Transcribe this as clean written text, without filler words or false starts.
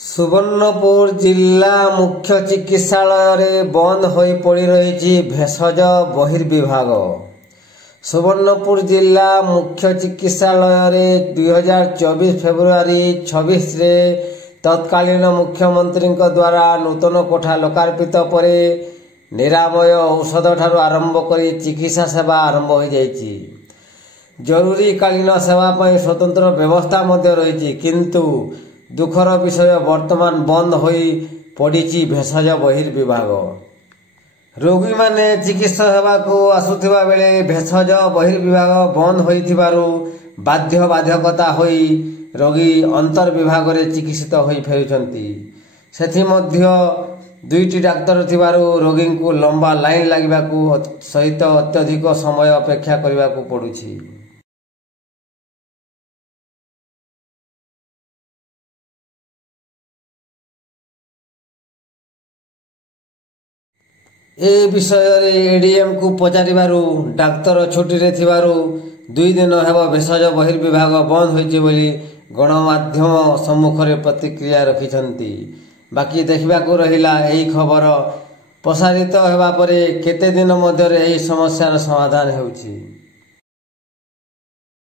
सुवर्णपुर जिला मुख्य चिकित्सालय बंद हो पड़ रही भेषज बहिर्विभाग। सुवर्णपुर जिला मुख्य चिकित्सालय 2024 फेब्रुआरी 26 रे तत्कालीन मुख्यमंत्री द्वारा नूतन कोठा लोकार्पित पर निरामय औषध ठारू आरंभ कर चिकित्सा सेवा आरंभ हो जाइछि। जरूरीकालीन सेवा पर स्वतंत्र व्यवस्था रही, किंतु दुखर विषय वर्तमान बंद हो पड़ी भेषज बहिर्विभाग। रोगी माने चिकित्सा सेवा को आसुथिबा बेले भेषज बहिर्विभाग बंद होइथिबारु बाध्यकता होई रोगी अंतर विभाग रे चिकित्सित होई फेरुचंती। सेथि मध्य दुईटी डाक्तर थिबारु रोगी को लंबा लाइन लागिबाकू सहित अत्यधिक समय अपेक्षा करिबाकू पड़ुछि। ए विषय रे एडीएम को पचारिबारु डाक्तर छुट्टी रे थिबारु 2 दिन हेब भेषज बहिर्विभाग बंद होइछि बोली गणमाध्यम सम्मुख रे प्रतिक्रिया रखिछंती। बाकी देखिबाकू रहिला एही खबर प्रसारित हेबा परे केते दिन मध्य रे एही समस्यार समाधान हेउछि।